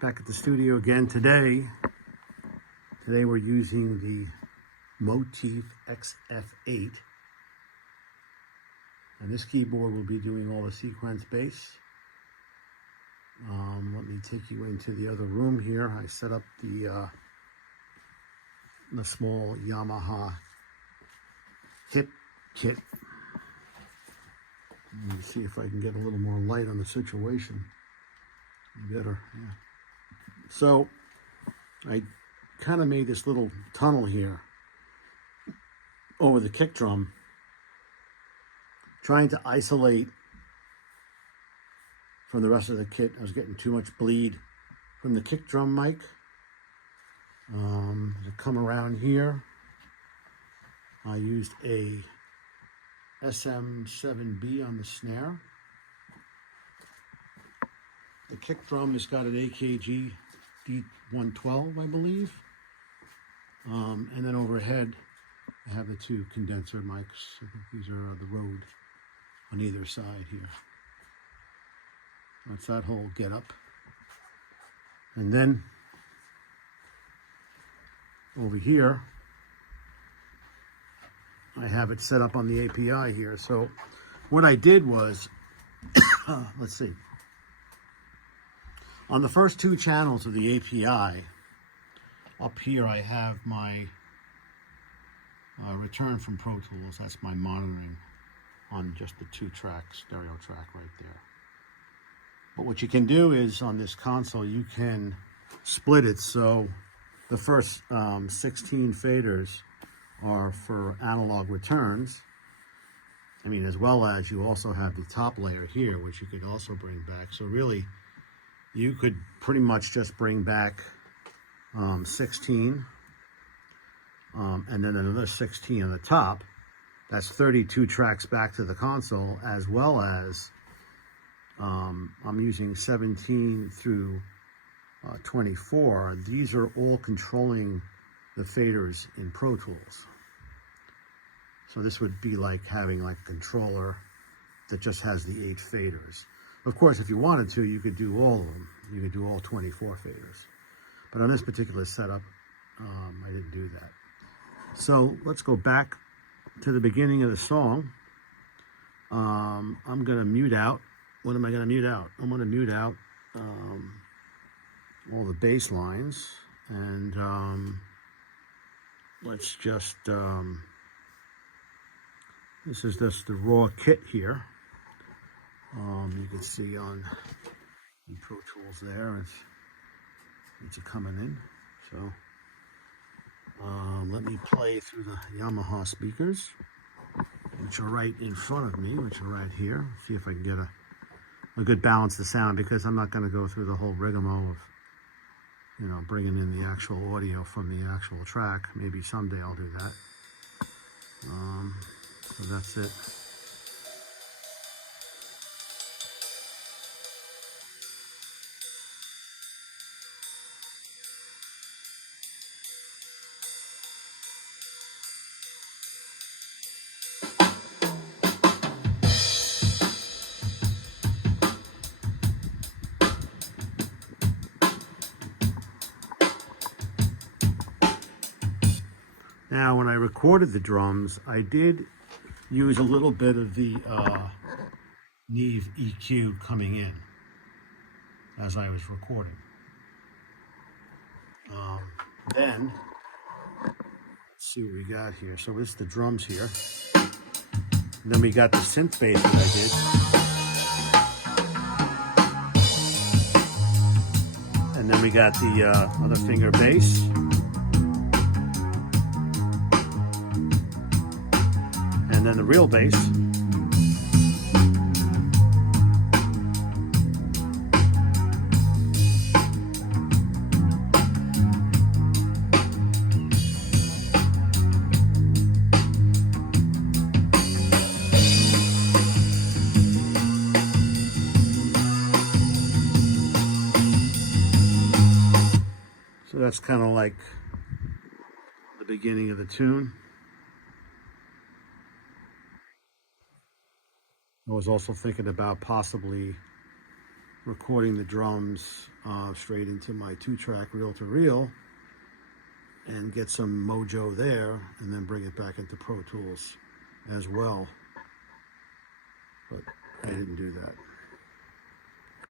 Back at the studio again today. Today we're using the Motif XF8. And this keyboard will be doing all the sequence bass. Let me take you into the other room here. I set up the small Yamaha hip kit. Let me see if I can get a little more light on the situation. Better, yeah. So I kind of made this little tunnel here over the kick drum, trying to isolate from the rest of the kit. I was getting too much bleed from the kick drum mic. To come around here, I used a SM7B on the snare. The kick drum has got an AKG D112, I believe. And then overhead, I have the two condenser mics. I think these are the Rode on either side here. That's that whole get up. And then over here, I have it set up on the API here. So what I did was, let's see. On the first two channels of the API, up here I have my return from Pro Tools. That's my monitoring on just the two-track stereo track right there. But what you can do is on this console, you can split it. So the first 16 faders are for analog returns. I mean, as well as you also have the top layer here, which you could also bring back. So really, you could pretty much just bring back 16 and then another 16 on the top. That's 32 tracks back to the console, as well as I'm using 17 through 24. These are all controlling the faders in Pro Tools. So this would be like having like a controller that just has the 8 faders. Of course, if you wanted to, you could do all of them. You could do all 24 faders. But on this particular setup, I didn't do that. So let's go back to the beginning of the song. I'm going to mute out. What am I going to mute out? I'm going to mute out all the bass lines. And let's just, this is just the raw kit here. You can see on the Pro Tools there, it's coming in. So let me play through the Yamaha speakers, which are right in front of me, which are right here. See if I can get a good balance of sound, because I'm not going to go through the whole rigmarole of, you know, bringing in the actual audio from the actual track. Maybe someday I'll do that. So that's it. Now, when I recorded the drums, I did use a little bit of the Neve EQ coming in as I was recording. Then, let's see what we got here. So this is the drums here. And then we got the synth bass that I did. And then we got the other finger bass. And then the real bass. So that's kind of like the beginning of the tune. I was also thinking about possibly recording the drums straight into my 2-track reel-to-reel and get some mojo there, and then bring it back into Pro Tools as well. But I didn't do that.